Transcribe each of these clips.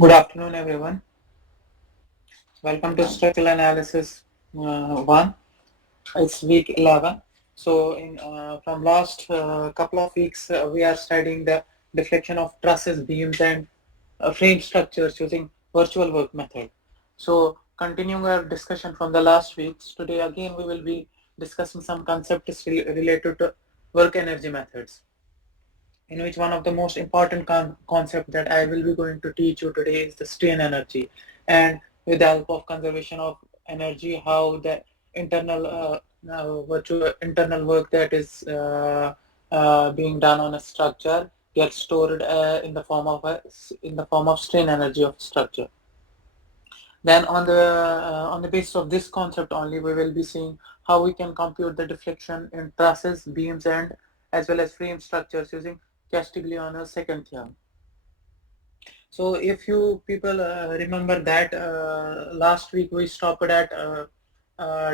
Good afternoon, everyone. Welcome to Structural Analysis 1. It's week 11. So, from last couple of weeks, we are studying the deflection of trusses, beams, and frame structures using virtual work method. So, continuing our discussion from the last weeks, today again we will be discussing some concepts related to work energy methods, in which one of the most important concept that I will be going to teach you today is the strain energy, and with the help of conservation of energy, how the virtual internal work that is being done on a structure gets stored in the form of strain energy of structure. Then on the basis of this concept only, we will be seeing how we can compute the deflection in trusses, beams, and as well as frame structures using Castiglione's second theorem. So if you people remember that last week we stopped at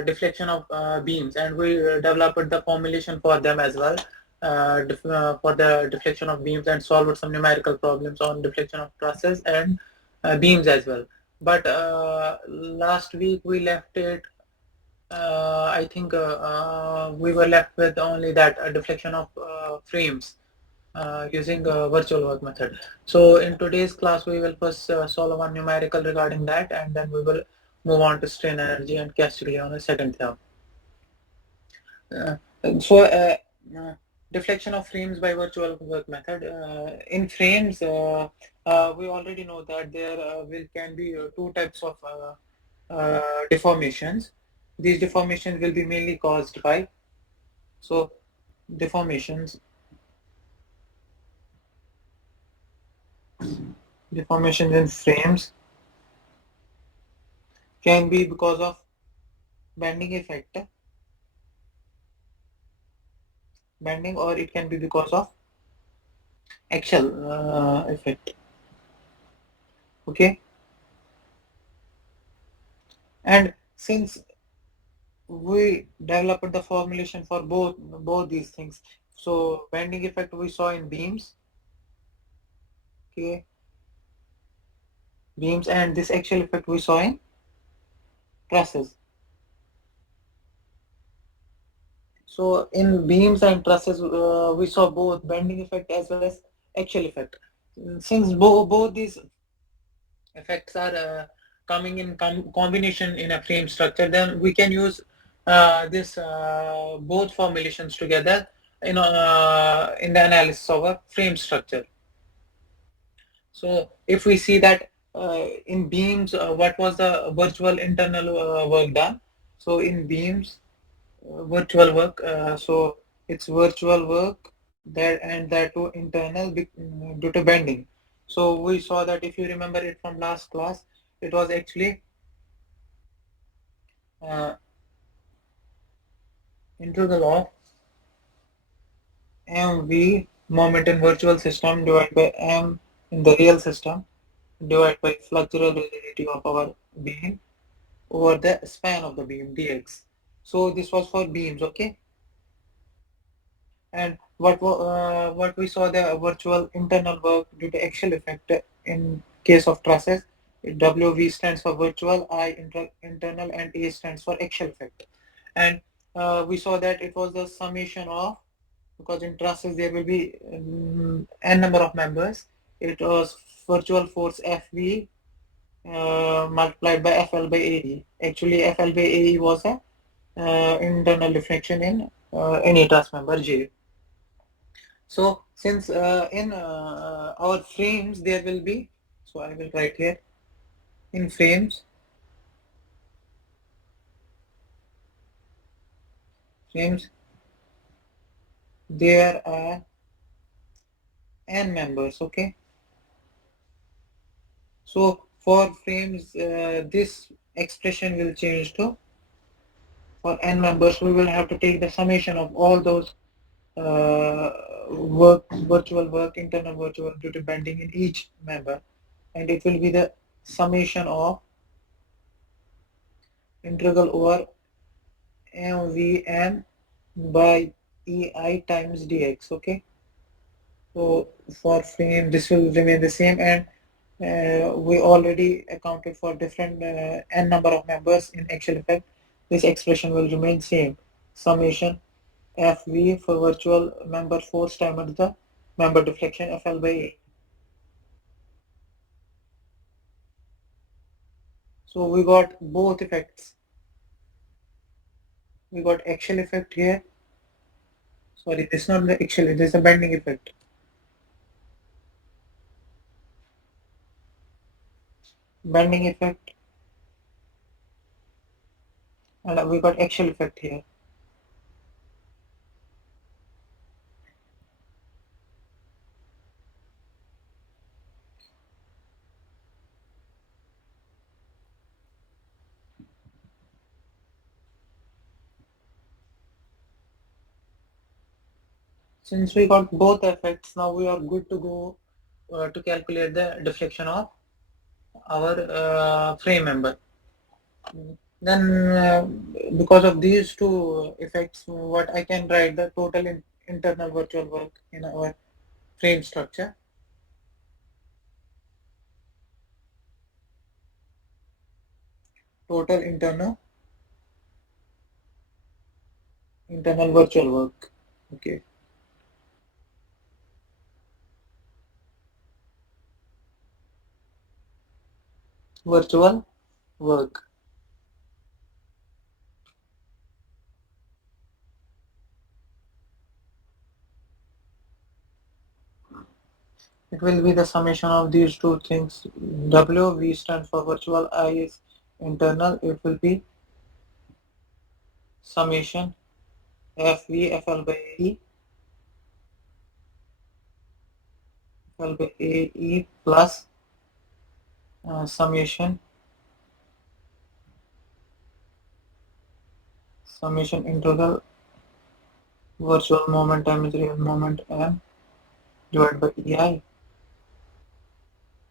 deflection of beams, and we developed the formulation for them as well, for the deflection of beams, and solved some numerical problems on deflection of trusses and beams as well. But last week we left it, I think we were left with only that deflection of frames using virtual work method. So in today's class, we will first solve one numerical regarding that, and then we will move on to strain energy and Castiglione second theorem. Uh, so deflection of frames by virtual work method. In frames, we already know that there can be two types of deformations. These deformations will be mainly caused by, so deformations in frames can be because of bending effect, or it can be because of axial effect. Okay, and since we developed the formulation for both these things, so bending effect we saw in beams, okay, and this axial effect we saw in trusses. So in beams and trusses, we saw both bending effect as well as axial effect. Since both these effects are coming in combination in a frame structure, then we can use this both formulations together in the analysis of a frame structure. So if we see that in beams, what was the virtual internal work done? So in beams, virtual work, so it's virtual work that, and that to internal due to bending. So we saw that, if you remember it from last class, it was actually uh, integral of mv moment in virtual system divided by m in the real system divided by flexural rigidity of our beam over the span of the beam dx. So this was for beams, okay. And what we saw, the virtual internal work due to axial effect in case of trusses. WV stands for virtual, internal, and A stands for axial effect. And we saw that it was the summation of, because in trusses there will be n number of members. It was virtual force FV multiplied by FL by AE. Actually, FL by AE was a internal deflection in any truss member J. So since in our frames there will be, so I will write here, in frames there are n members, okay. So for frames this expression will change to, for n members we will have to take the summation of all those virtual work, internal virtual due to bending in each member, and it will be the summation of integral over mvm by ei times dx, okay. So for frame this will remain the same, and We already accounted for different n number of members in actual effect. This expression will remain same. Summation FV for virtual member force times the member deflection FL by A. So we got both effects. We got axial effect here. Sorry, this is not the axial, this is a bending effect. Bending effect, and we got axial effect here. Since we got both effects, now we are good to go to calculate the deflection of our frame member. Then, because of these two effects, what I can write the total internal virtual work in our frame structure. Total internal virtual work. Okay, virtual work. It will be the summation of these two things. W V stands for virtual, I is internal. It will be summation FV FL by E FL by AE plus summation integral virtual moment times real moment M divided by EI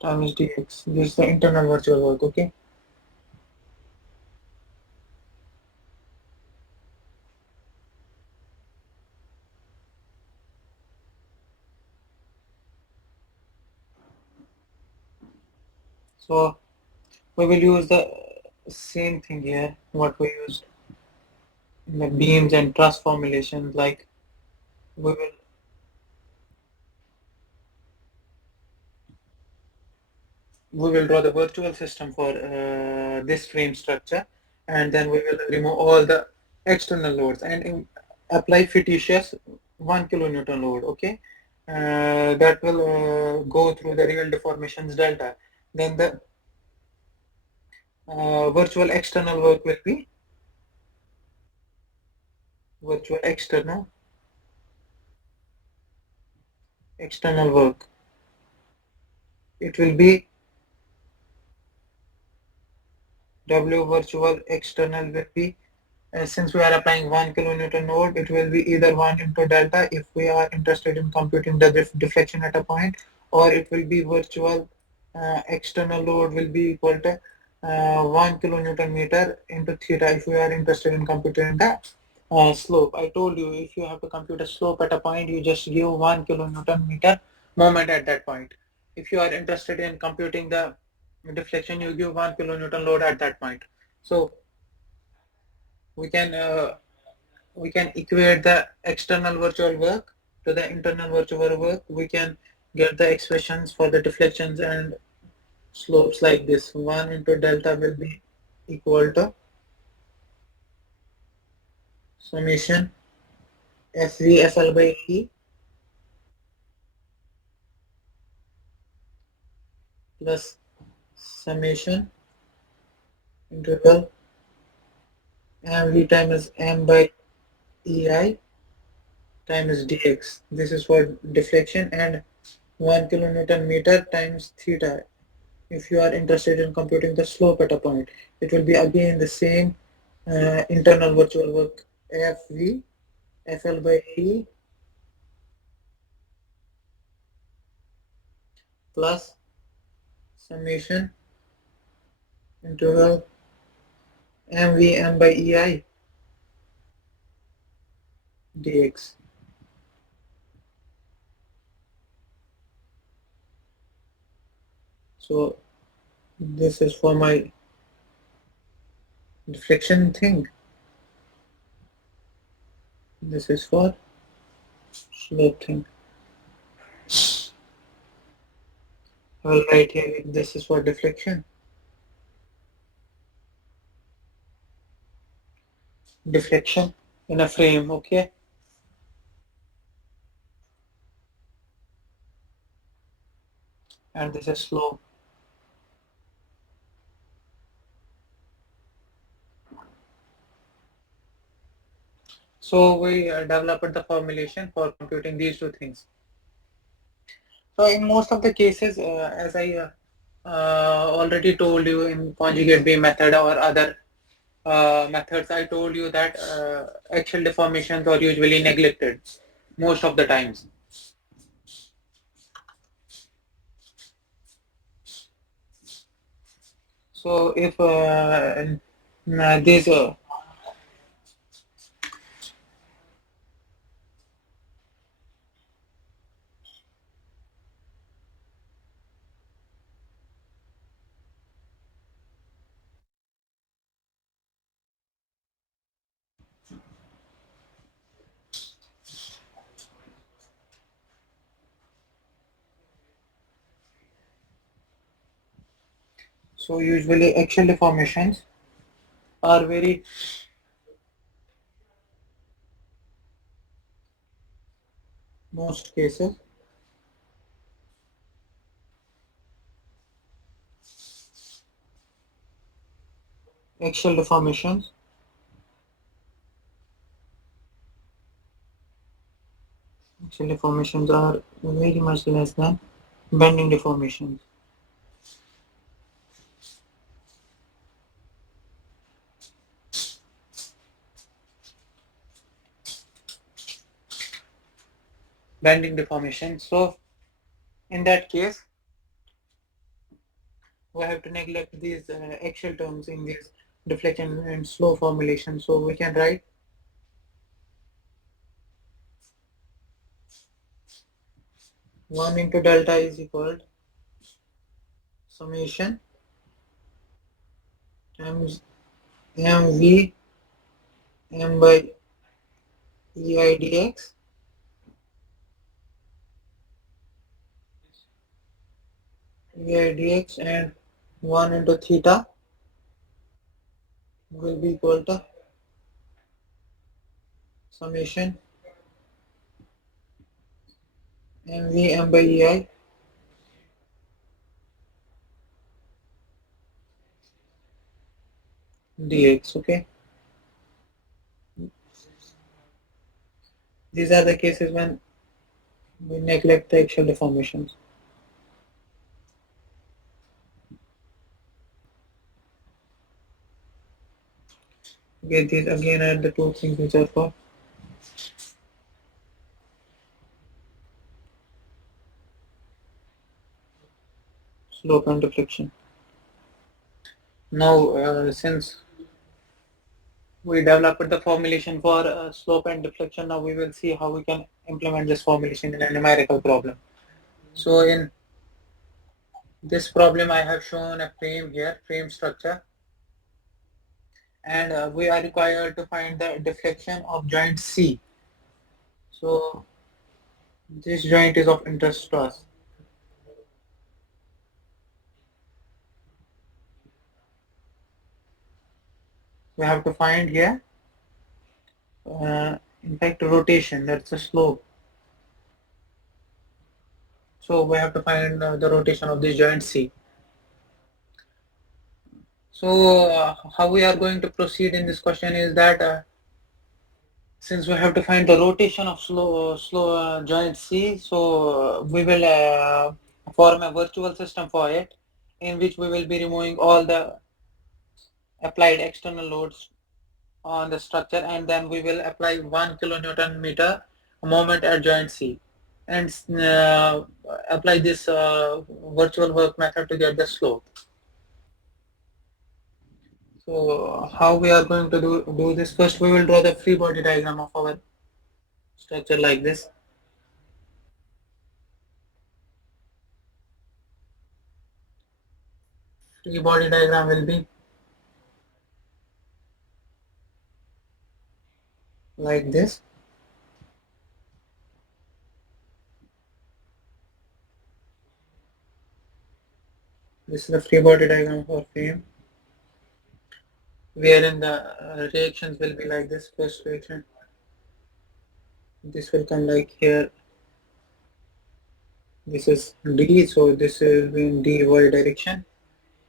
times dx. This is the internal virtual work. Okay. So we will use the same thing here. What we used in the beams and truss formulations. Like we will draw the virtual system for this frame structure, and then we will remove all the external loads and apply fictitious 1 kilonewton load. Okay. That will go through the real deformations delta. Then the virtual external work will be virtual external work. It will be W virtual external will be, since we are applying 1 kilonewton load, it will be either 1 into delta if we are interested in computing the deflection at a point, or it will be virtual external load will be equal to 1 kilonewton meter into theta if we are interested in computing the slope. I told you if you have to compute a slope at a point, you just give 1 kilonewton meter moment at that point. If you are interested in computing the deflection, you give 1 kilonewton load at that point. So we can equate the external virtual work to the internal virtual work. We can get the expressions for the deflections and slopes like this. 1 into delta will be equal to summation FV by E plus summation integral MV times M by EI times dx. This is for deflection, and 1 kilonewton meter times theta. If you are interested in computing the slope at a point, it will be again the same internal virtual work FV FL by E plus summation integral MV by EI dx. So this is for my deflection thing. This is for slope thing. I will write here this is for deflection. Deflection in a frame, okay? And this is slope. So we developed the formulation for computing these two things. So in most of the cases, as I already told you in conjugate beam method or other methods, I told you that axial deformations are usually neglected most of the times. So if these so usually axial deformations are very most cases axial deformations axial deformations are very much less than bending deformations. Bending deformation. So in that case, we have to neglect these axial terms in this deflection and slow formulation. So we can write 1 into delta is equal to summation times mv m by ei dx ei dx and 1 into theta will be equal to summation mv m by ei dx. Okay, these are the cases when we neglect the axial deformations. Okay, these again are the two things which are for slope and deflection. Now, since we developed the formulation for slope and deflection, now we will see how we can implement this formulation in a numerical problem. So in this problem, I have shown a frame here, frame structure, and we are required to find the deflection of joint C. So this joint is of interest to us. We have to find here, in fact, rotation, that's the slope. So we have to find the rotation of this joint C. So how we are going to proceed in this question is that since we have to find the rotation of slow joint C, so we will form a virtual system for it, in which we will be removing all the applied external loads on the structure, and then we will apply 1 kilonewton meter moment at joint C, and apply this virtual work method to get the slope. So how we are going to do this? First, we will draw the free body diagram of our structure like this. free body diagram will be like this. This is the free body diagram for frame, wherein the reactions will be like this. First reaction, this will come like here. This is D, so this is in dy direction,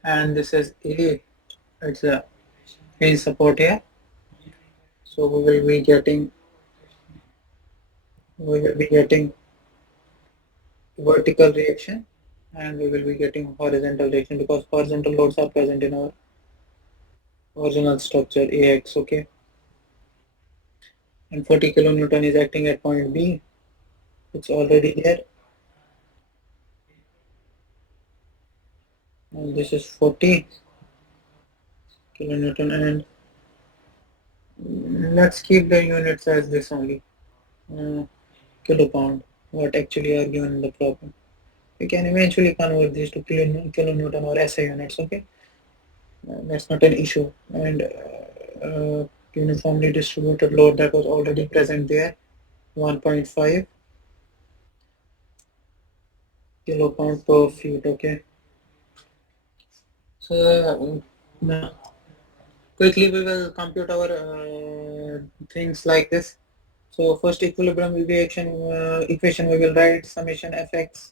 and this is A. It's a hinge support here. So we will be getting vertical reaction, and we will be getting horizontal reaction because horizontal loads are present in our original structure AX. Okay, and 40 kilonewton is acting at point B. It's already there, and this is 40 kilonewton, and let's keep the units as this only, uh, kilopound, what actually are given in the problem. We can eventually convert these to kilonewton or SI units. Okay, that's not an issue. And uniformly distributed load, that was already present there, 1.5 kilopound per feet. Okay, so now quickly we will compute our things like this. So first equilibrium reaction equation, we will write summation fx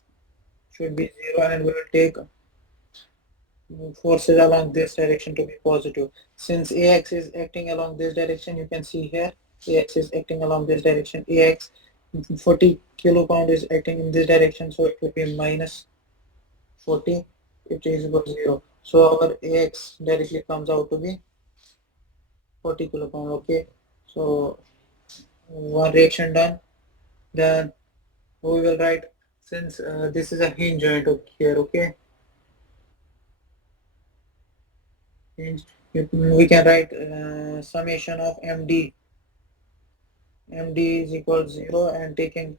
should be 0, and we will take forces along this direction to be positive. Since AX is acting along this direction, you can see here AX is acting along this direction. AX 40 kilopound is acting in this direction, so it will be minus 40. It is equal to 0. So our AX directly comes out to be 40 kilopound. Okay, so one reaction done. Then we will write, since this is a hinge joint here. Okay, hinge, we can write summation of MD is equal to 0, and taking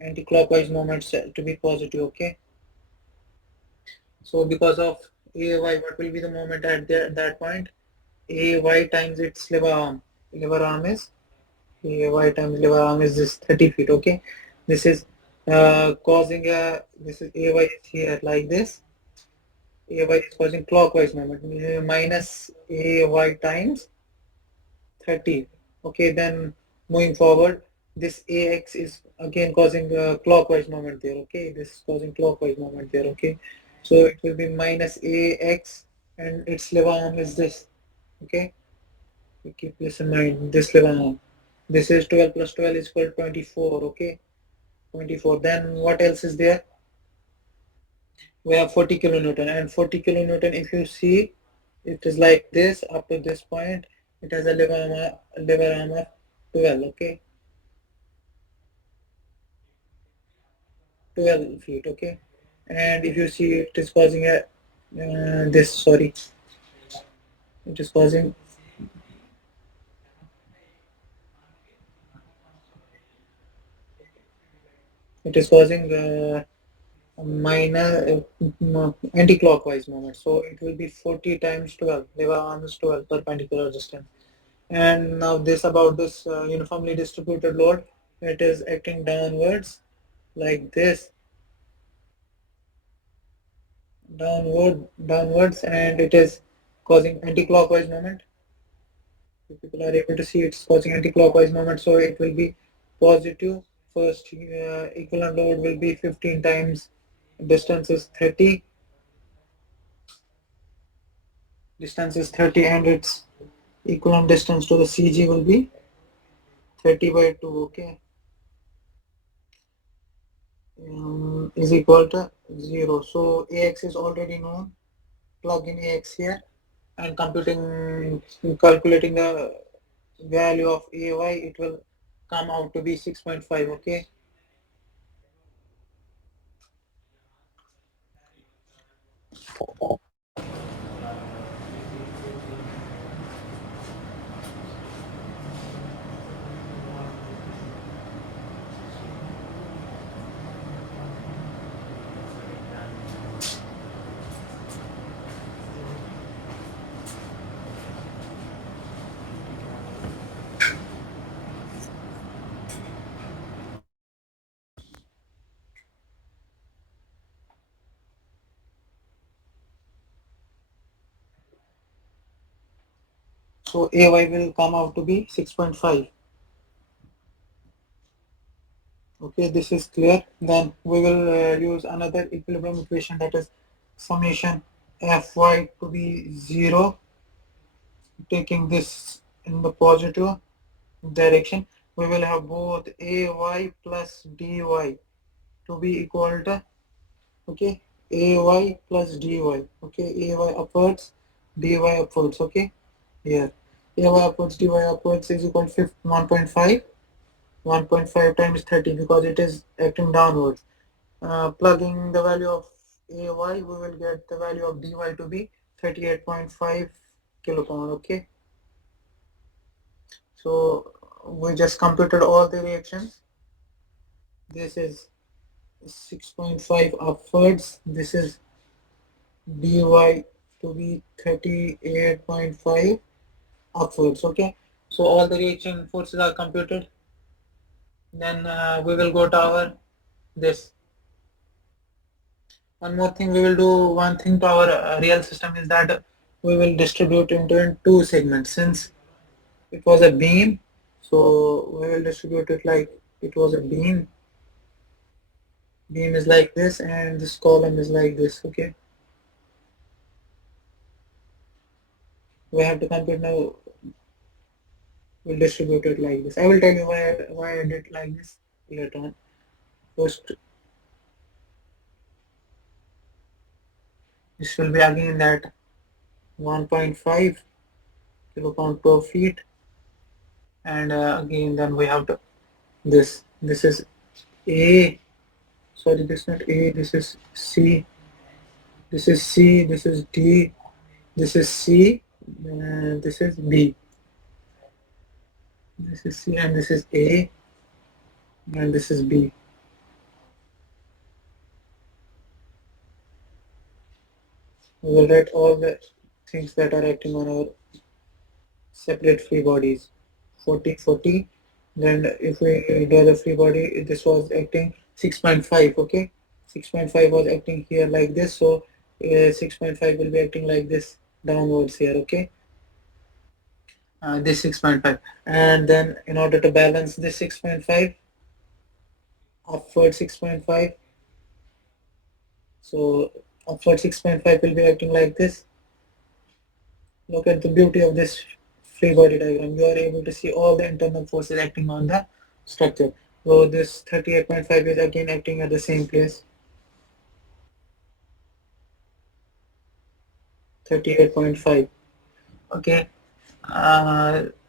anti-clockwise moments to be positive. Okay, so because of AY, what will be the moment at that point? AY times its lever arm. Lever arm is AY times lever arm is this 30 feet. Okay, this is causing a, this is AY is here like this. AY is causing clockwise moment, minus AY times 30. Okay, then moving forward, this AX is again causing a clockwise moment there. Okay, this is causing clockwise moment there. Okay, so it will be minus AX, and its lever arm is this. Okay, you keep this in mind, this lever arm. This is 12 plus 12 is equal to 24. Okay, 24. Then what else is there? We have 40 kilonewton, and 40 kilonewton, if you see, it is like this up to this point. It has a lever arm of 12. Okay, 12 feet. Okay, and if you see, it is causing a this, sorry, it is causing, it is causing minor anti-clockwise moment, so it will be 40 times 12. Lever arm is 12 perpendicular distance. And now this about this uniformly distributed load, it is acting downwards like this, downwards, and it is causing anti-clockwise moment. If people are able to see, it's causing anti-clockwise moment, so it will be positive. First equivalent load will be 15 times distance is 30, and its equivalent distance to the CG will be 30 by 2. Okay, is equal to 0. So AX is already known. Plug in AX here, and calculating the value of AY, it will come out to be 6.5. Okay, So AY will come out to be 6.5. Okay, this is clear. Then we will use another equilibrium equation, that is summation Fy to be 0, taking this in the positive direction. We will have both AY plus DY to be equal to, okay, AY plus DY, okay, AY upwards, DY upwards, okay, here, AY upwards, DY upwards is equal to 1.5, 1.5 times 30 because it is acting downwards. Plugging the value of AY, we will get the value of DY to be 38.5 kilopound, okay. So we just computed all the reactions. This is 6.5 upwards, this is dy to be 38.5 upwards, okay. So all the reaction forces are computed. Then we will go to our this. One more thing we will do, one thing to our real system is that we will distribute into in two segments. Since it was a beam, so we will distribute it like it was a beam. Beam is like this and this column is like this, okay. We have to compute now. We'll distribute it like this. I will tell you why I did like this later on. First, this will be again that 1.5 kilopound per feet, and again then we have to this is A. Sorry, this is not A. This is C. This is C. This is D. This is C. This is B. This is C and this is A, and this is B. We will write all the things that are acting on our separate free bodies. 40, 40. Then if we draw the free body, this was acting 6.5, okay. 6.5 was acting here like this, so 6.5 will be acting like this downwards here, okay. This 6.5, and then in order to balance this 6.5, upward 6.5, so upward 6.5 will be acting like this. Look at the beauty of this free body diagram. You are able to see all the internal forces acting on the structure. So this 38.5 is again acting at the same place. 38.5. Okay.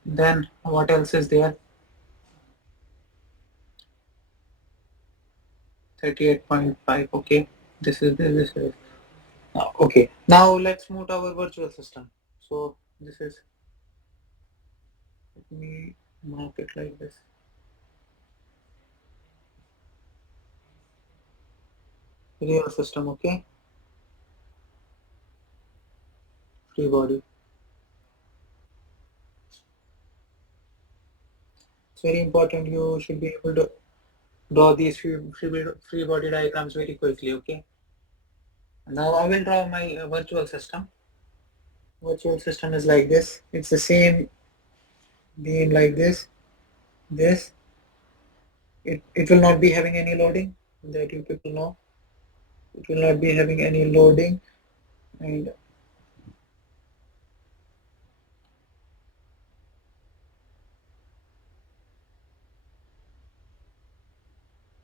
Then what else is there? 38.5. Okay. This is. Okay. Now let's move to our virtual system. So this is. Let me mark it like this. Real system. Okay. Free body. It's very important. You should be able to draw these free body diagrams very quickly, okay. Now I will draw my virtual system. Virtual system is like this. It's the same beam like this. It will not be having any loading, that you people know. It will not be having any loading, and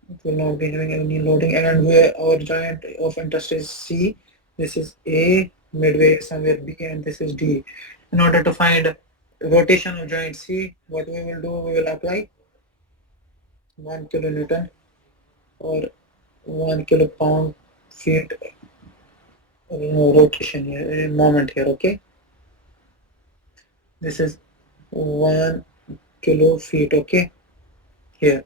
it will not be having any loading, and where our joint of interest is C. This is A, midway somewhere B, and this is D. In order to find rotation of joint C, what we will do, we will apply 1 kilonewton or 1 kilopound feet rotation here, moment here, okay. This is 1 kilo feet, okay, here.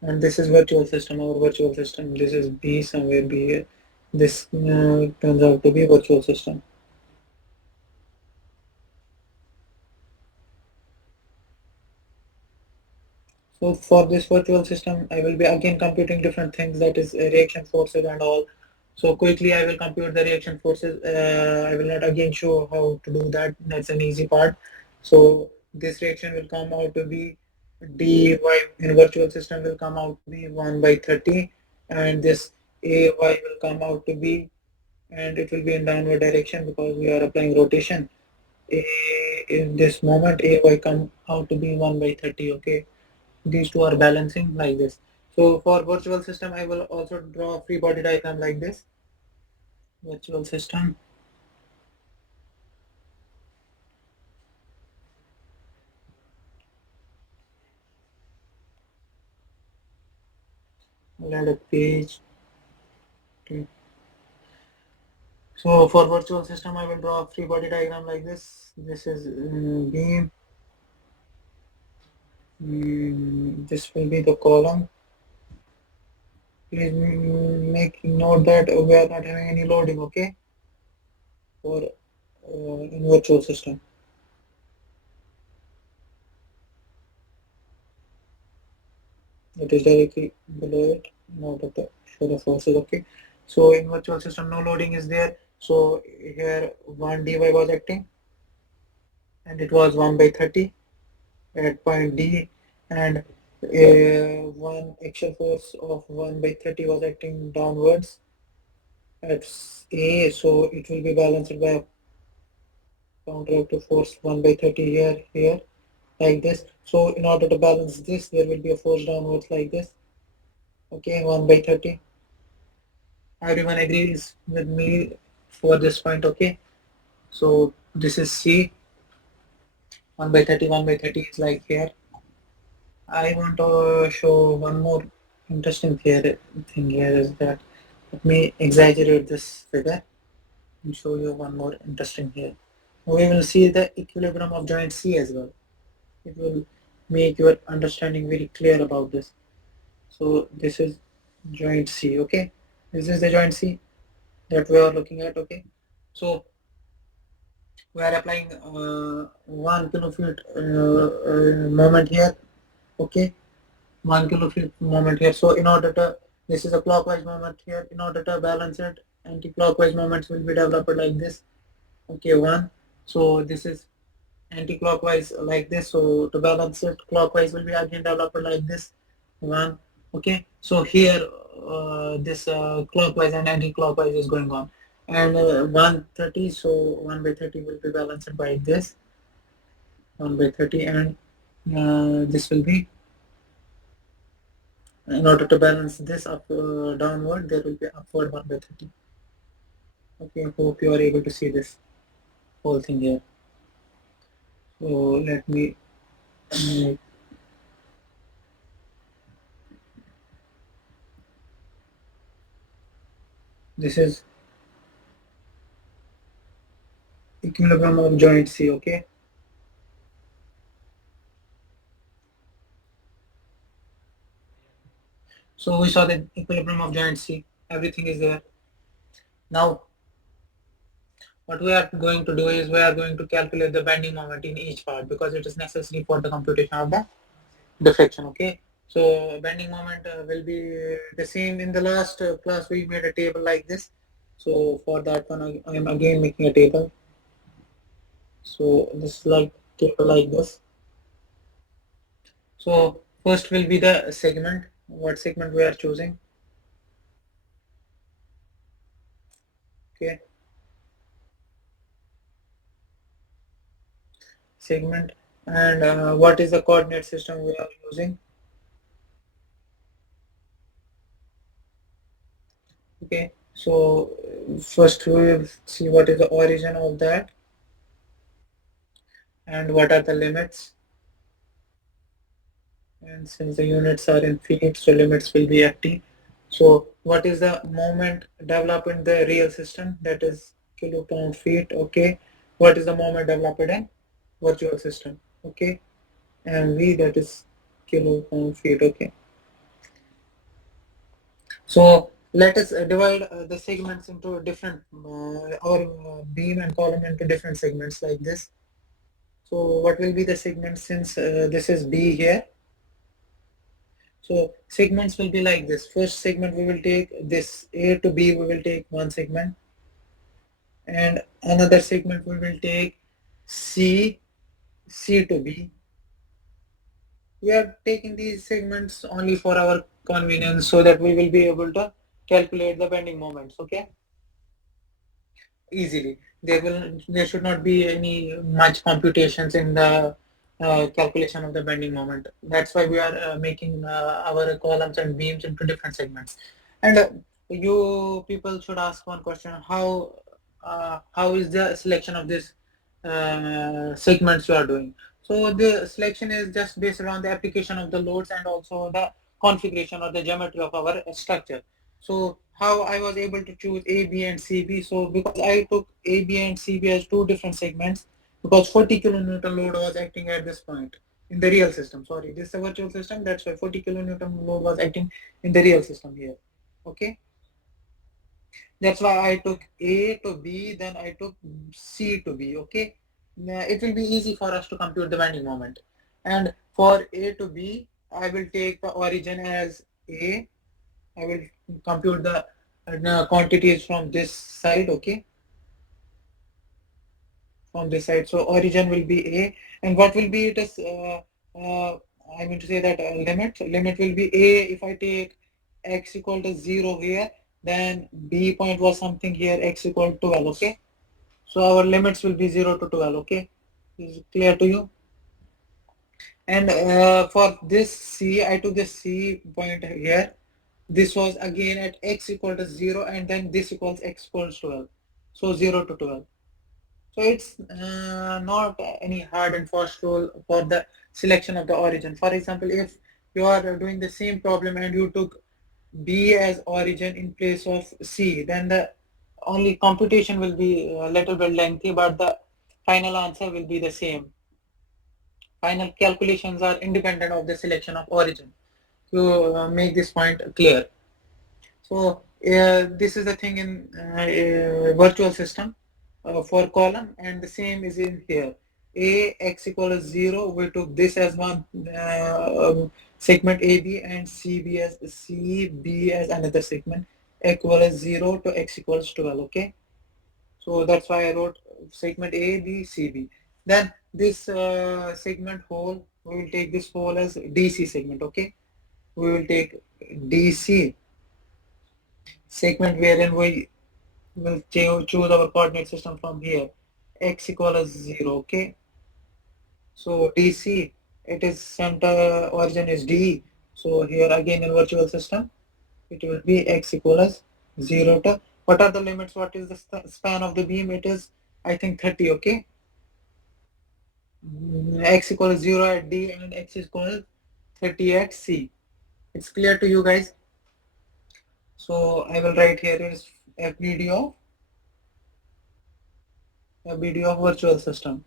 And this is virtual system, our virtual system. This is B, somewhere B here. This turns out to be virtual system. So for this virtual system, I will be again computing different things, that is reaction forces and all. So quickly I will compute the reaction forces. I will not again show how to do that. That's an easy part. So this reaction will come out to be dy in virtual system will come out to be 1 by 30, and this ay will come out to be, and it will be in downward direction because we are applying rotation. In this moment ay come out to be 1 by 30. Okay, these two are balancing like this. So for virtual system I will also draw a free body diagram like this. Virtual system, I'll add a page to. So for virtual system I will draw a free body diagram like this. This is beam. This will be the column. Please make note that we are not having any loading, okay, for in virtual system. It is directly below it, not at the show the forces, okay. So in virtual system no loading is there. So here 1 dy was acting and it was 1 by 30 at point D, and one axial force of 1 by 30 was acting downwards at A, so it will be balanced by a counteractive force 1 by 30 here, like this. So in order to balance this, there will be a force downwards like this. Okay, 1 by 30. Everyone agrees with me for this point, okay? So this is C, 1 by 30, 1 by 30 is like here. I want to show one more interesting thing here is that, let me exaggerate this figure and show you one more interesting here. We will see the equilibrium of joint C as well. It will make your understanding very clear about this. So this is joint C, okay? This is the joint C that we are looking at, okay? So we are applying 1 kilofeet moment here, okay? 1 kilofeet moment here. So in order to, this is a clockwise moment here. In order to balance it, anti-clockwise moments will be developed like this. Okay, 1. So this is anti-clockwise like this. So to balance it, clockwise will be again developed like this. 1. Okay. So here this clockwise and anti-clockwise is going on. And 130. So 1 by 30 will be balanced by this. 1 by 30, and this will be, in order to balance this up downward, there will be upward 1 by 30. Okay, hope you are able to see this whole thing here. So let me this is equilibrium of joint C, okay. So we saw the equilibrium of joint C, everything is there. Now what we are going to do is we are going to calculate the bending moment in each part because it is necessary for the computation of the deflection, okay. So bending moment will be the same. In the last class we made a table like this. So for that one I am again making a table. So this is like table like this. So first will be the segment. What segment we are choosing? Okay, segment. And what is the coordinate system we are using? Okay, so first we will see what is the origin of that and what are the limits. And since the units are in feet, so limits will be active. So what is the moment developed in the real system? That is kilopound feet. Okay. What is the moment developed in virtual system? Okay. And V, that is kilopound feet. Okay. So let us divide the segments into different, our beam and column into different segments like this. So what will be the segment since this is B here? So segments will be like this. First segment we will take this A to B, we will take one segment, and another segment we will take C C to B. We are taking these segments only for our convenience so that we will be able to calculate the bending moments, okay? Easily. There should not be any much computations in the calculation of the bending moment. That's why we are making our columns and beams into different segments. And you people should ask one question: how is the selection of this segments you are doing? So the selection is just based around the application of the loads and also the configuration or the geometry of our structure. So how I was able to choose A, B, and CB. So because I took A, B, and CB as two different segments, because 40 kilonewton load was acting at this point in the real system. Sorry, this is a virtual system. That's why 40 kilonewton load was acting in the real system here. Okay. That's why I took A to B, then I took C to B. Okay. Now, it will be easy for us to compute the bending moment. And for A to B, I will take the origin as A. I will compute the quantities from this side, okay, from this side. So origin will be A, and what will be it is, I mean to say that limit will be A. If I take x equal to 0 here, then B point was something here, x equal to 12, okay. So our limits will be 0 to 12, okay. Is it clear to you? And for this C, I took the C point here. This was again at x equal to 0, and then this equals x equals 12. So 0 to 12. So it's not any hard and fast rule for the selection of the origin. For example, if you are doing the same problem and you took B as origin in place of C, then the only computation will be a little bit lengthy, but the final answer will be the same. Final calculations are independent of the selection of origin. To make this point clear. So this is the thing in a virtual system for column, and the same is in here. A x equals 0, we took this as one segment AB, and CB as another segment, equals 0 to x equals 12, okay? So that's why I wrote segment A, B, C, B. Then this segment whole, we will take this whole as DC segment, okay? We will take DC segment wherein we will choose our coordinate system from here. X equals 0, okay? So DC, it is center origin is D. So here again in virtual system, it will be x equals 0 to, what are the limits? What is the span of the beam? It is, I think, 30, okay? X equals 0 at D and x equals 30 at C. It's clear to you guys? So I will write here is FBD of virtual system.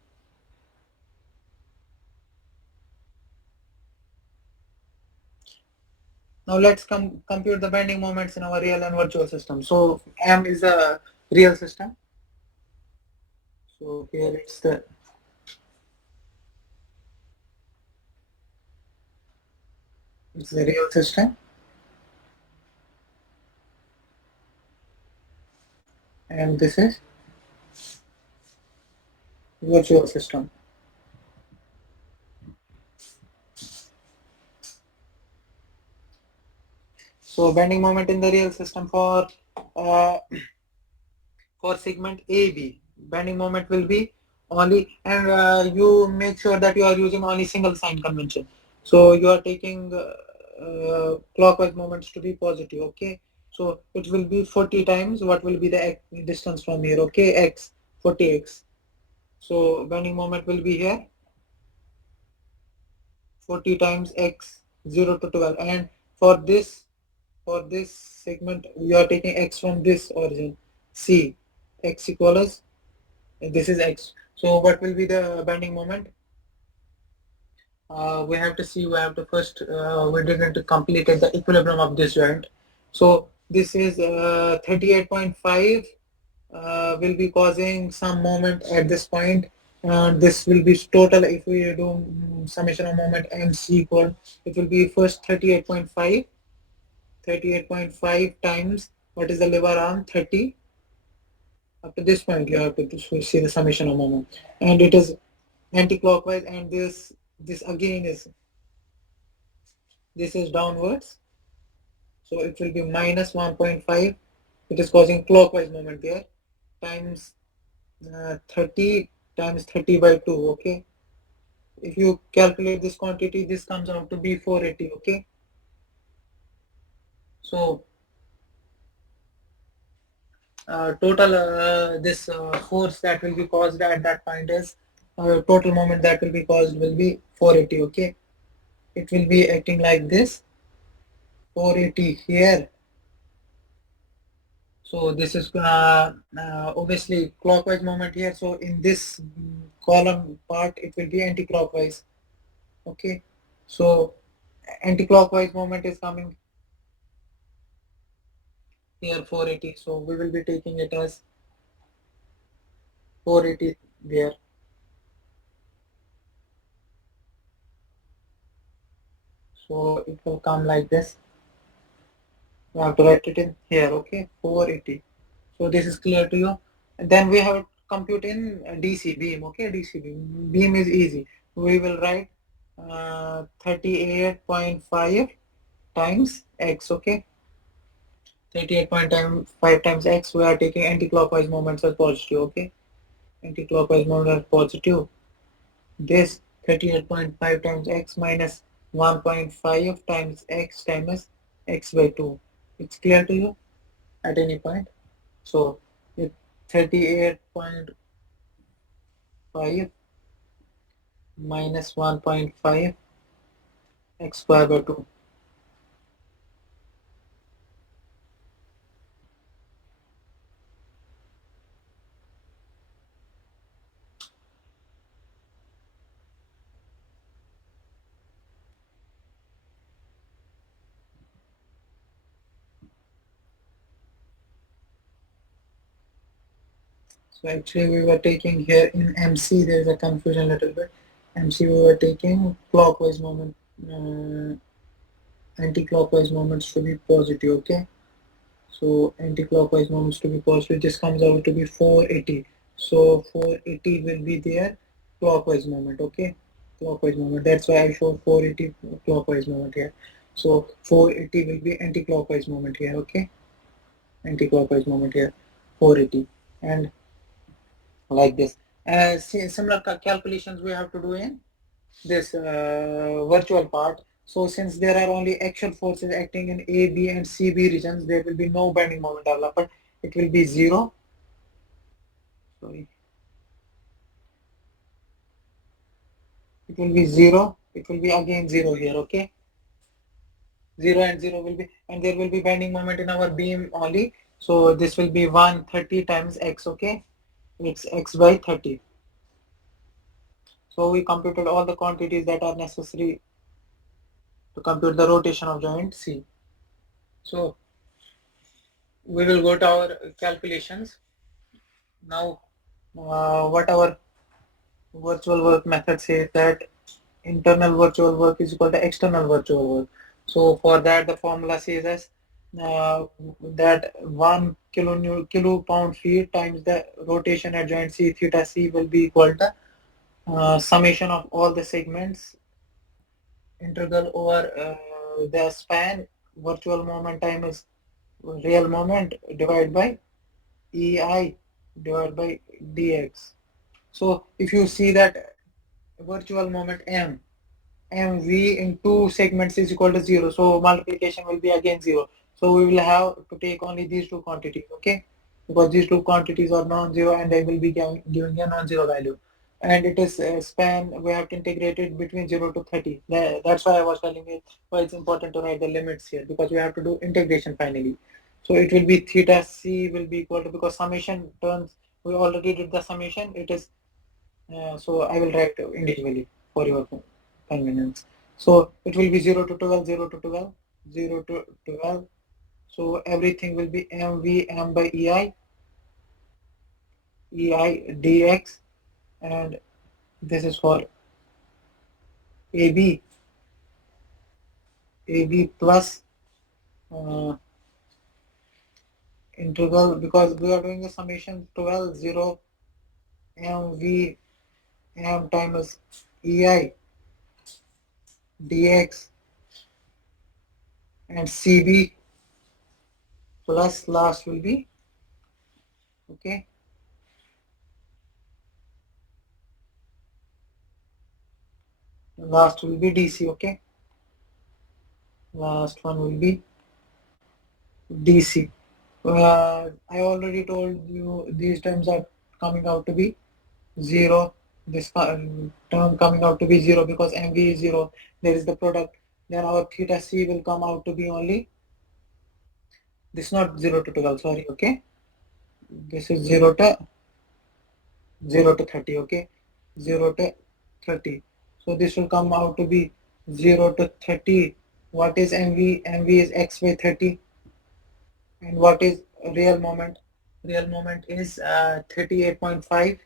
Now let's compute the bending moments in our real and virtual system. So M is a real system. So here it's the real system, and this is virtual system. So bending moment in the real system uh, for segment AB, bending moment will be only, and you make sure that you are using only single sign convention. So you are taking clockwise moments to be positive, okay? So it will be 40 times what will be the distance from here, okay? X, 40x. So bending moment will be here 40 times x 0 to 12, and for this segment we are taking x from this origin C, x equals, this is x. So what will be the bending moment? We have to see, we have to first, we didn't complete the equilibrium of this joint. So this is 38.5 will be causing some moment at this point. This will be total if we do summation of moment MC equal, it will be first 38.5 times what is the lever arm 30. Up to this point you have to see the summation of moment, and it is anti-clockwise, and this again is, this is downwards, so it will be minus 1.5. It is causing clockwise movement there, times 30 times 30 by 2. Okay, if you calculate this quantity, this comes out to be 480. Okay, so total this force that will be caused at that point is, total moment that will be caused will be 480. Okay, it will be acting like this, 480 here. So this is obviously clockwise moment here. So in this column part, it will be anti-clockwise. Okay, so anti-clockwise moment is coming here, 480. So we will be taking it as 480 there. So it will come like this. You have to write it in here. Okay, 480. So this is clear to you. And then we have to compute in DC beam. Okay, DC beam. Beam is easy. We will write 38.5 times x. Okay, 38.5 times x. We are taking anti-clockwise moments as positive. Okay, anti-clockwise moment as positive. This 38.5 times x minus 1.5 times x times x by 2. It's clear to you at any point? So it 38.5 minus 1.5 x square by 2. So actually we were taking here in MC, there is a confusion a little bit. MC we were taking clockwise moment, anti-clockwise moments to be positive. Okay, so anti-clockwise moments to be positive, this comes out to be 480. So 480 will be their clockwise moment. Okay, clockwise moment, that's why I show 480 clockwise moment here. So 480 will be anti-clockwise moment here. Okay, anti-clockwise moment here, 480. And like this, similar calculations we have to do in this virtual part. So since there are only axial forces acting in A, B and C, B regions, there will be no bending moment developed. It will be zero. Sorry. It will be zero. It will be again zero here. Okay. Zero and zero will be, and there will be bending moment in our beam only. So this will be 130 times x. Okay. It's x by 30. So we computed all the quantities that are necessary to compute the rotation of joint C. So we will go to our calculations. Now, what our virtual work method says that internal virtual work is equal to external virtual work. So for that, the formula says as that 1 kilo pound feet times the rotation at joint C theta C will be equal to summation of all the segments integral over the span, virtual moment time is real moment divided by EI divided by dx. So if you see that virtual moment mv in two segments is equal to 0, so multiplication will be again 0. So we will have to take only these two quantities. Okay, because these two quantities are non-zero and they will be giving a non-zero value, and it is span, we have to integrate it between 0 to 30. That's why I was telling you why it's important to write the limits here, because we have to do integration finally. So it will be theta c will be equal to, because summation terms we already did the summation, it is so I will write individually for your convenience. So it will be 0 to 12, 0 to 12, 0 to 12. So everything will be mv m by ei dx, and this is for ab plus uh, integral, because we are doing the summation 12, 0 mv m times ei dx and cv plus last will be, okay, last will be dc, okay, last one will be dc. I already told you these terms are coming out to be 0. This term coming out to be 0 because mv is 0. There is the product. Then our theta c will come out to be only, this is not 0 to 12, sorry, okay. This is 0 to 30, okay. 0 to 30. So this will come out to be 0 to 30. What is mv? Mv is x by 30. And what is real moment? Real moment is 38.5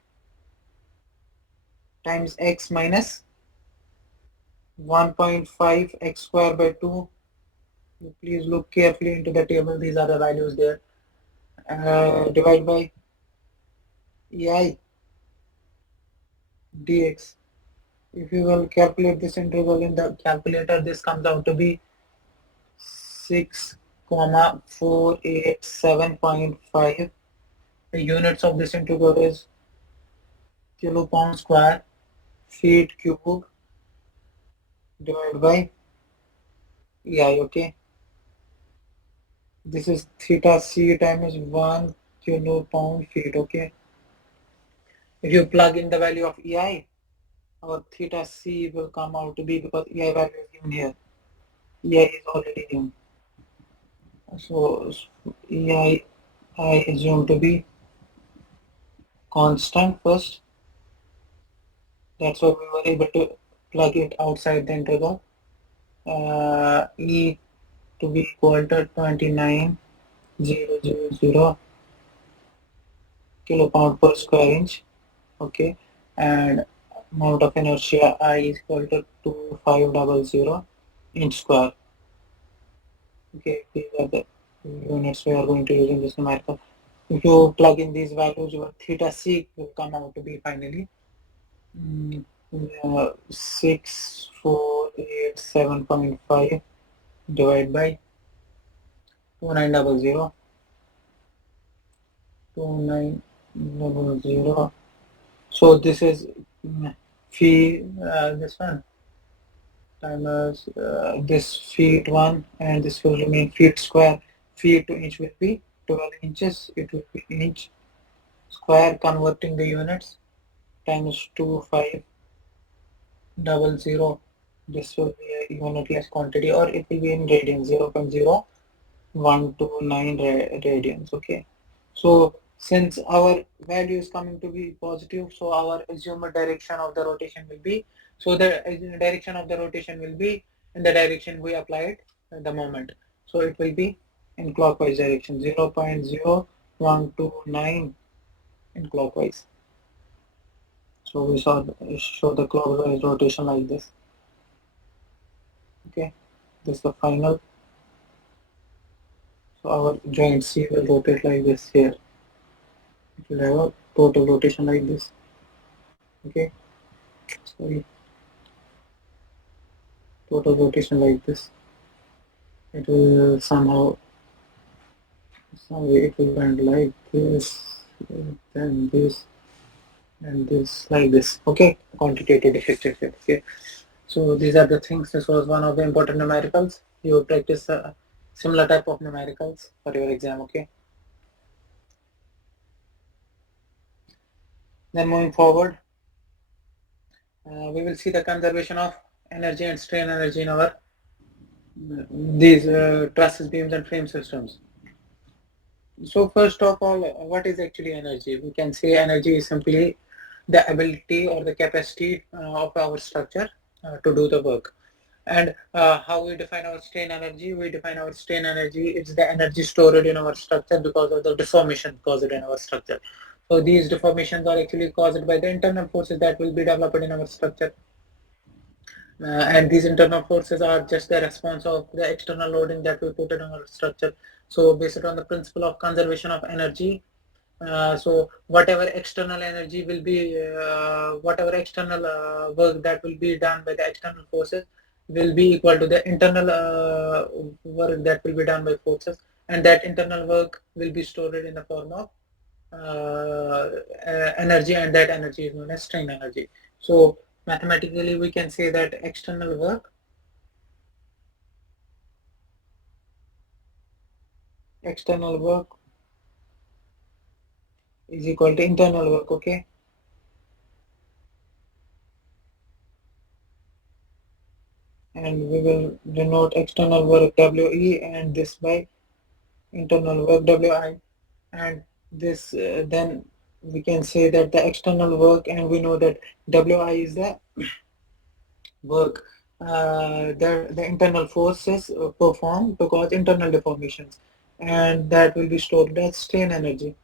times x minus 1.5 x square by 2. Please look carefully into the table. These are the values there. Divide by ei dx. If you will calculate this interval in the calculator, this comes out to be 6,487.5. The units of this interval is kilopound square feet cube divided by ei, okay. This is theta c times 1 kilopound feet, okay. If you plug in the value of ei, our theta c will come out to be, because ei value is given here. Ei is already given. So ei I assume to be constant first. That's why we were able to plug it outside the interval. E to be equal to 29,000 kilopound per square inch. Okay, and amount of inertia I is equal to 2500 inch square. Okay, these are the units we are going to use in this numerical. If you plug in these values, your theta c will come out to be finally 6487.5 divided by 2900. So this is phi, this one times this feet 1, and this will remain feet square. Feet to inch will be 12 inches. It will be inch square, converting the units, times 2500. This will be a unitless quantity, or it will be in radians, 0.0129 radians, okay. So since our value is coming to be positive, so our assumed direction of the rotation will be, so the direction of the rotation will be in the direction we applied at the moment. So it will be in clockwise direction, 0.0129 in clockwise. So we show the clockwise rotation like this. Okay, this is the final. So our joint C will rotate like this here. It will have a total rotation like this. Okay, sorry, total rotation like this. It will somehow, some way it will bend like this, then this, and this like this. Okay, quantitative defective. Okay, so these are the things. This was one of the important numericals. You practice a similar type of numericals for your exam. Okay. Then moving forward, we will see the conservation of energy and strain energy in our these trusses, beams, and frame systems. So first of all, what is actually energy? We can say energy is simply the ability or the capacity of our structure to do the work. And how we define our strain energy? We define our strain energy, it's the energy stored in our structure because of the deformation caused in our structure. So these deformations are actually caused by the internal forces that will be developed in our structure. And these internal forces are just the response of the external loading that we put in our structure. So based on the principle of conservation of energy, So whatever external energy will be, whatever external work that will be done by the external forces will be equal to the internal work that will be done by forces, and that internal work will be stored in the form of energy, and that energy is known as strain energy. So mathematically we can say that external work is equal to internal work. Okay, and we will denote external work WE and this by internal work WI, and this then we can say that the external work, and we know that WI is the work the internal forces perform to cause internal deformations, and that will be stored as strain energy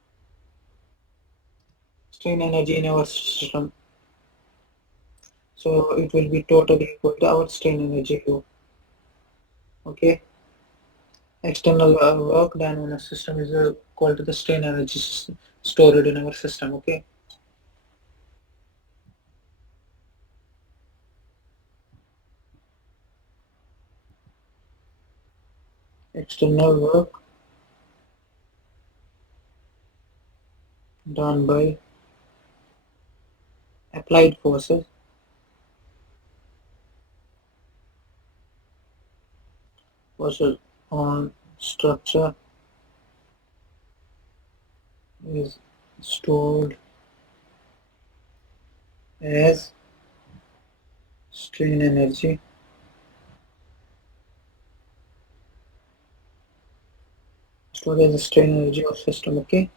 in our system. So it will be totally equal to our strain energy too. Okay, external work done on a system is equal to the strain energy stored in our system. Okay, external work done by applied forces on structure is stored as strain energy of system. Okay,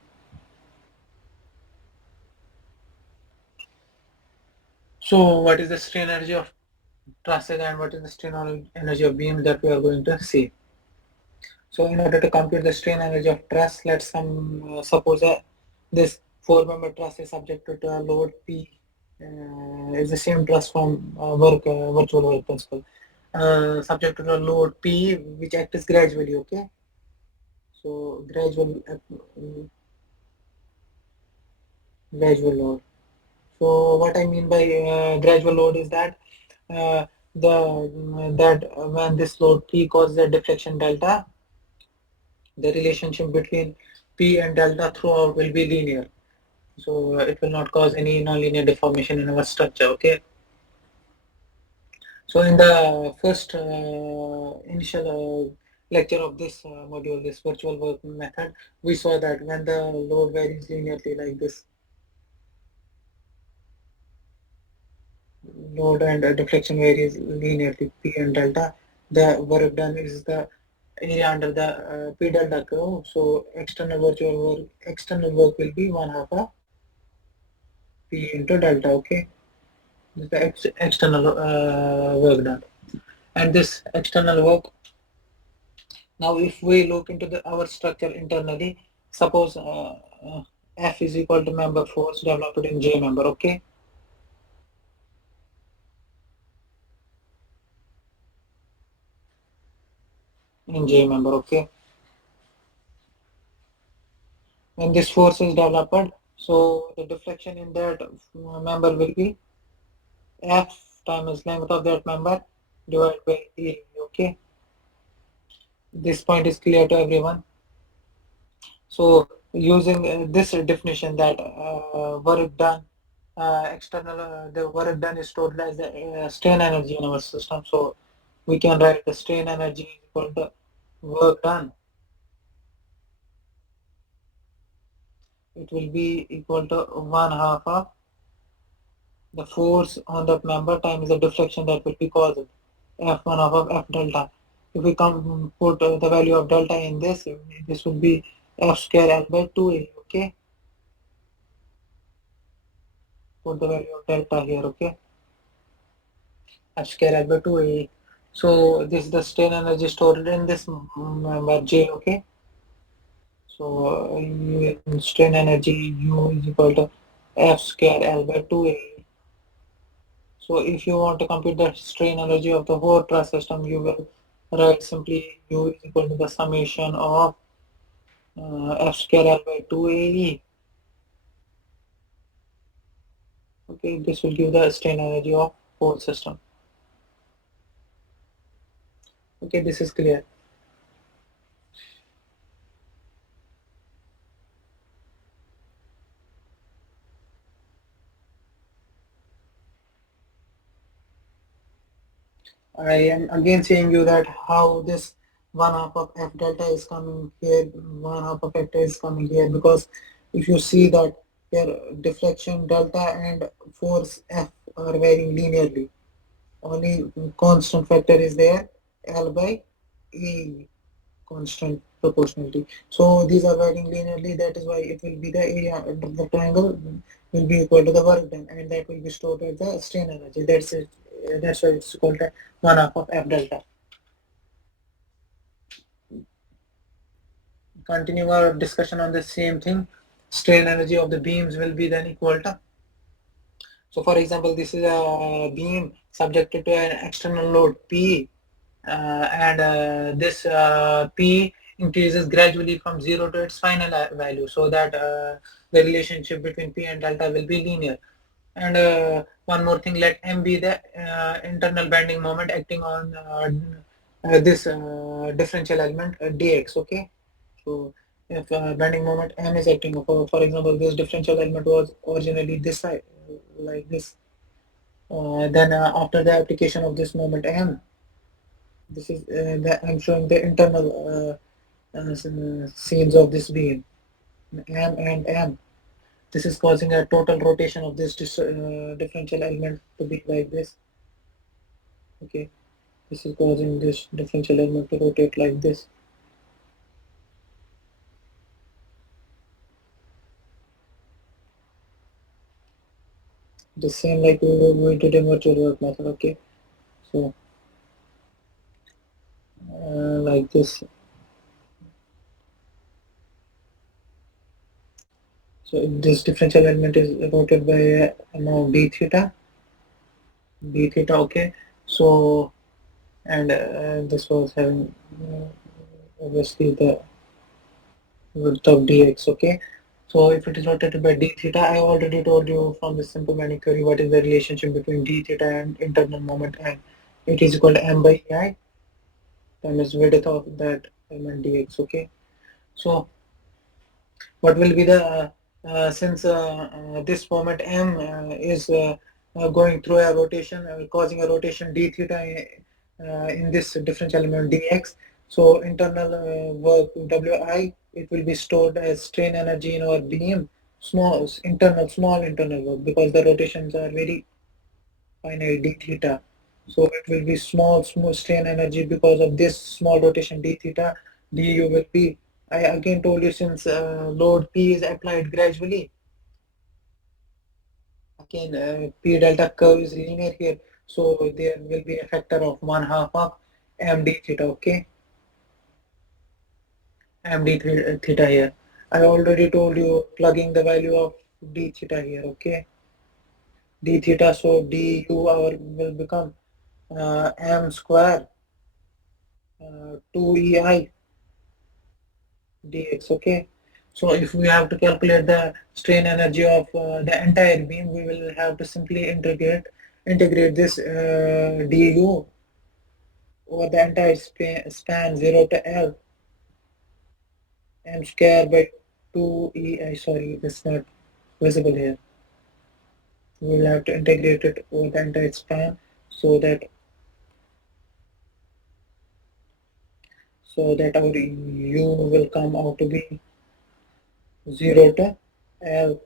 so what is the strain energy of trusses and what is the strain energy of beam that we are going to see? So in order to compute the strain energy of truss, let's suppose this four-member truss is subjected to a load P. Is the same truss from virtual work principle. Subject to a load P, which acts gradually. Okay, so gradual load. So what I mean by gradual load is that uh, when this load P causes a deflection delta, the relationship between P and delta throughout will be linear. So it will not cause any nonlinear deformation in our structure. Okay. So in the first initial lecture of this module, this virtual work method, we saw that when the load varies linearly like this, load and deflection varies linearly P and delta, the work done is the area under the P delta curve. So external work will be one half of P into delta. Okay, this is the external work done, and this external work. Now, if we look into our structure internally, suppose F is equal to member force developed in J member. Okay, in J member. Okay, when this force is developed, so the deflection in that member will be F times length of that member divided by A. Okay, this point is clear to everyone. So using this definition that work done, the work done is stored as the strain energy in our system. So we can write the strain energy is equal to work done. It will be equal to one half of the force on that member times the deflection that will be caused, F1 half of F delta. If we come put the value of delta in this will be F square L by 2A. Okay, put the value of delta here. Okay, F square L by 2A. So this is the strain energy stored in this member J. Okay, so strain energy U is equal to F square L by 2A. So if you want to compute the strain energy of the whole truss system, you will write simply U is equal to the summation of F square L by 2AE. Okay, this will give the strain energy of whole system. Okay, this is clear. I am again saying you that how this one half of F delta is coming here, one half of F delta is coming here, because if you see that here deflection delta and force F are varying linearly. Only constant factor is there, L by E, constant proportionality. So these are varying linearly. That is why it will be the area, the triangle will be equal to the work done, and that will be stored as the strain energy. That's it. That's why it's called the one half of F delta. Continue our discussion on the same thing. Strain energy of the beams will be then equal to. So, for example, this is a beam subjected to an external load P, and this P increases gradually from 0 to its final value, so that the relationship between P and delta will be linear. And one more thing, let M be the internal bending moment acting on this differential element dx. Okay, so if bending moment M is acting, for example, this differential element was originally this side, like this. Then after the application of this moment M, this is I'm showing the internal scenes of this beam, M and M. This is causing a total rotation of this differential element to be like this. Okay, this is causing this differential element to rotate like this. The same like we did in virtual work method. Okay, so like this. So this differential element is rotated by amount d theta, d theta. Okay, so and this was having obviously the width of dx. Okay, so if it is rotated by d theta, I already told you from the simple query what is the relationship between d theta and internal moment, and it is equal to m by I times width of that element dx. Okay, so what will be the since this moment m is going through a rotation, causing a rotation d theta in this differential element dx, so internal work wi, it will be stored as strain energy in our beam, small internal work, because the rotations are very finite d theta. So it will be small strain energy because of this small rotation d theta. Du will be, I again told you, since load P is applied gradually, again P delta curve is linear here, so there will be a factor of one half of m d theta. Okay, m d theta here. I already told you plugging the value of d theta here. Okay, d theta, so du our will become m square 2ei dx. Okay, so if we have to calculate the strain energy of the entire beam, we will have to simply integrate this du over the entire span 0 to L m square by 2 e. Sorry, this is not visible here. We will have to integrate it over the entire span, so that our u will come out to be 0 to L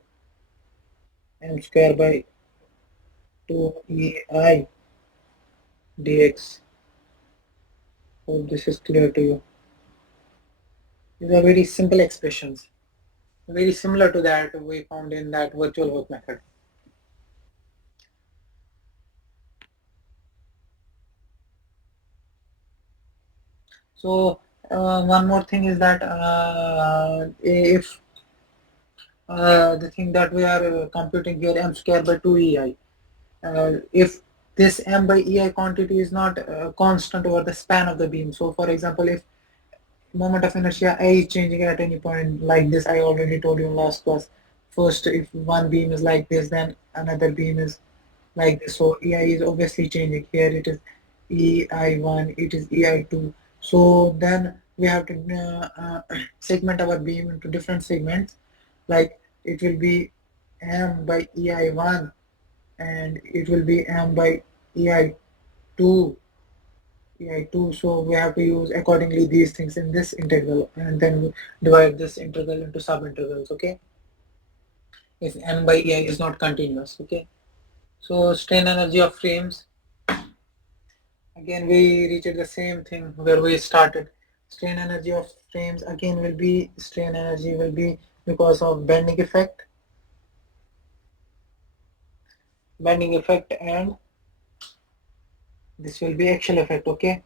m square by 2 ei dx. Hope this is clear to you. These are very simple expressions, very similar to that we found in that virtual work method. So one more thing is that if the thing that we are computing here, m square by 2 ei, if this m by ei quantity is not constant over the span of the beam. So for example, if moment of inertia A is changing at any point like this, I already told you in last class, First, if one beam is like this, then another beam is like this. So EI is obviously changing. Here it is EI1, it is EI2. So then we have to segment our beam into different segments. Like it will be M by EI1 and it will be M by EI2, EI2. So we have to use accordingly these things in this integral and then divide this integral into subintegrals, okay? If M by EI is not continuous, okay? So strain energy of frames, again we reached the same thing where we started. Strain energy of frames again will be, strain energy will be because of bending effect and this will be axial effect, okay?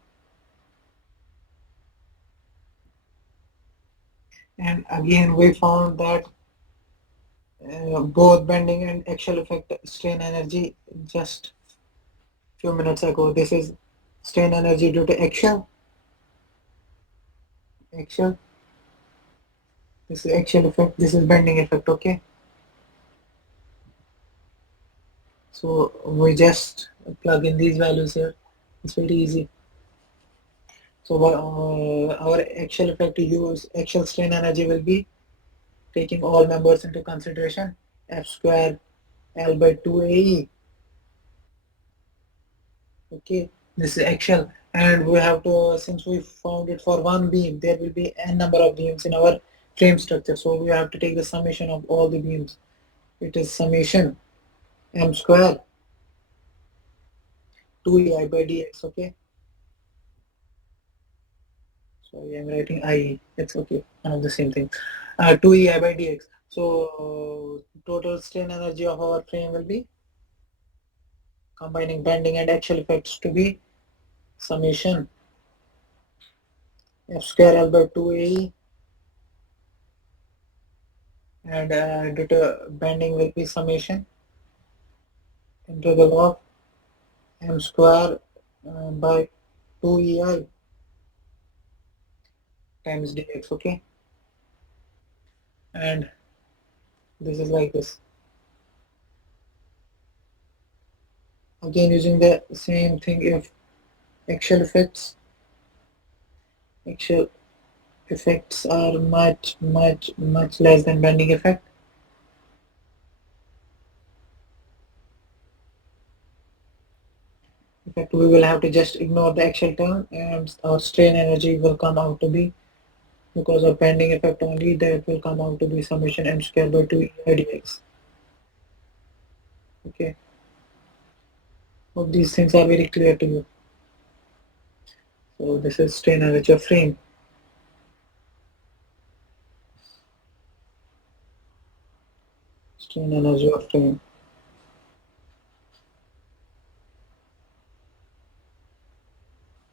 And again we found that both bending and axial effect strain energy just few minutes ago. This is strain energy due to axial, this is axial effect, this is bending effect, okay? So we just plug in these values here. It's very easy. So our axial effect to use axial strain energy will be taking all members into consideration, F square L by 2AE. Okay, this is axial, and we have to, since we found it for one beam, there will be n number of beams in our frame structure. So we have to take the summation of all the beams. It is summation M square 2EI by dx. Okay. Sorry, I'm writing I. It's okay. One of the same thing. 2EI by dx. So total strain energy of our frame will be combining bending and axial effects to be summation F square L by 2AE, and due to bending will be summation integral of M square by 2EI times dx. Okay, and this is like this. Again using the same thing, if axial effects axial effects are much less than bending effect, we will have to just ignore the axial term and our strain energy will come out to be, because of bending effect only, that will come out to be summation M square by 2 EI dx. Okay, hope these things are very clear to you. So this is strain energy of frame. Strain energy of frame.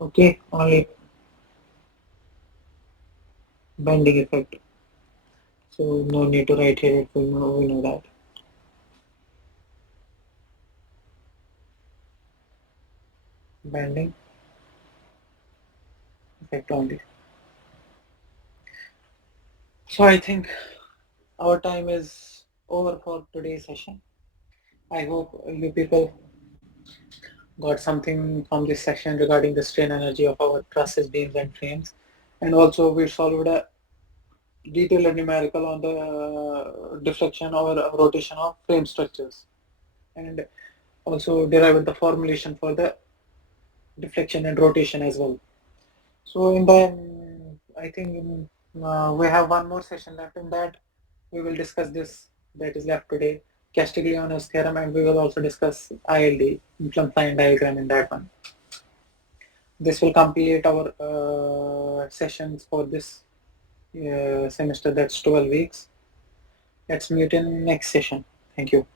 Okay, only bending effect. So no need to write here, we know that. Bending effect only. So I think our time is over for today's session. I hope you people got something from this section regarding the strain energy of our trusses, beams and frames. And also we solved a detailed numerical on the deflection or rotation of frame structures, and also derived the formulation for the deflection and rotation as well. So in the, I think we have one more session left. In that we will discuss this that is left today, Castiglione's theorem, and we will also discuss ILD, inclined diagram, in that one. This will complete our sessions for this semester, that's 12 weeks. Let's meet in next session. Thank you.